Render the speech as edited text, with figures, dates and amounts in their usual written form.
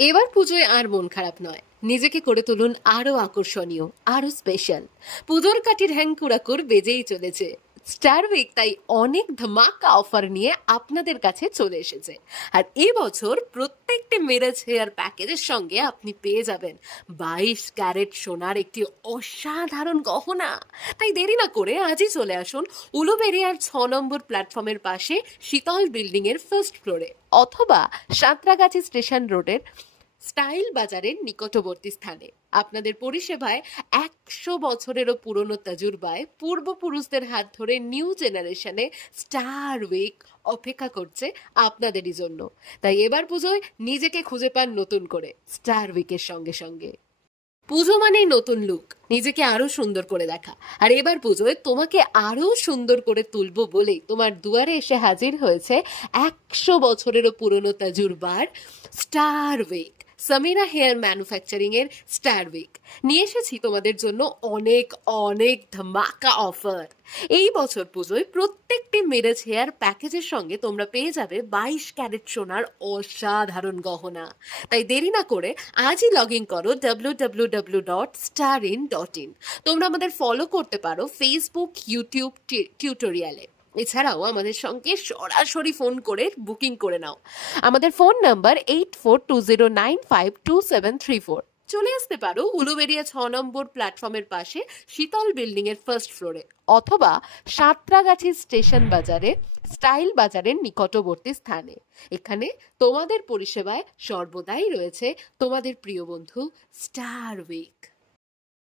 এবার পুজোয় আর মন খারাপ নয়, নিজেকে করে তুলুন আরো আকর্ষণীয়, আরো স্পেশাল। পুজোর কাঠির হ্যাঙ্কুরাকুর বেজেই চলেছে। স্টার উইক তাই অনেক ধামাকা অফার নিয়ে আপনাদের কাছে চলে এসেছে। আর এবছর প্রত্যেকটি মেরেজ হেয়ার প্যাকেজের সঙ্গে আপনি পেয়ে যাবেন 22 ক্যারেট সোনার একটি অসাধারণ গহনা। তাই দেরি না করে আজই চলে আসুন উলুবেড়িয়ার 6 নম্বর প্ল্যাটফর্মের পাশে শীতল বিল্ডিং এর ফার্স্ট ফ্লোরে, অথবা সাঁতরাগাছি স্টেশন রোডের স্টাইল বাজারের নিকটবর্তী স্থানে। আপনাদের পরিষেবায় 100 বছরেরও পুরনো তাজুর্বায় পূর্বপুরুষদের হাত ধরে নিউ জেনারেশনে স্টার উইক অপেক্ষা করছে আপনাদেরই জন্য। তাই এবার পুজোয় নিজেকে খুঁজে পান নতুন করে স্টার উইকের সঙ্গে সঙ্গে। পুজো মানেই নতুন লুক, নিজেকে আরো সুন্দর করে দেখা। আর এবার পুজোয় তোমাকে আরো সুন্দর করে তুলবো বলেই তোমার দুয়ারে এসে হাজির হয়েছে 100 বছরেরও পুরনো তাজুর্বার star wig. Samira hair manufacturing এর স্টার উইক নিয়ে এসেছি তোমাদের জন্য অনেক অনেক ধামাকা অফার। এই বছর পুজোয় প্রত্যেকটি মেরেজ হেয়ার প্যাকেজের সঙ্গে তোমরা পেয়ে যাবে 22 ক্যারেট সোনার অসাধারণ গহনা। তাই দেরি না করে আজই লগ ইন করো www.starin.in। তোমরা আমাদের ফলো করতে পারো ফেসবুক, ইউটিউব টিউটোরিয়ালে। এছাড়াও আমাদের সঙ্গে সরাসরি ফোন করে বুকিং করে নাও। আমাদের ফোন নাম্বার 8420952734। চলে আসতে পারো উলুবেড়িয়া 6 নম্বর প্ল্যাটফর্মের পাশে শীতল বিল্ডিং এর ফার্স্ট ফ্লোরে, অথবা সাঁতরাগাছি স্টেশন বাজারে স্টাইল বাজারের নিকটবর্তী স্থানে। এখানে তোমাদের পরিষেবায় সর্বদাই রয়েছে তোমাদের প্রিয় বন্ধু স্টার উইক।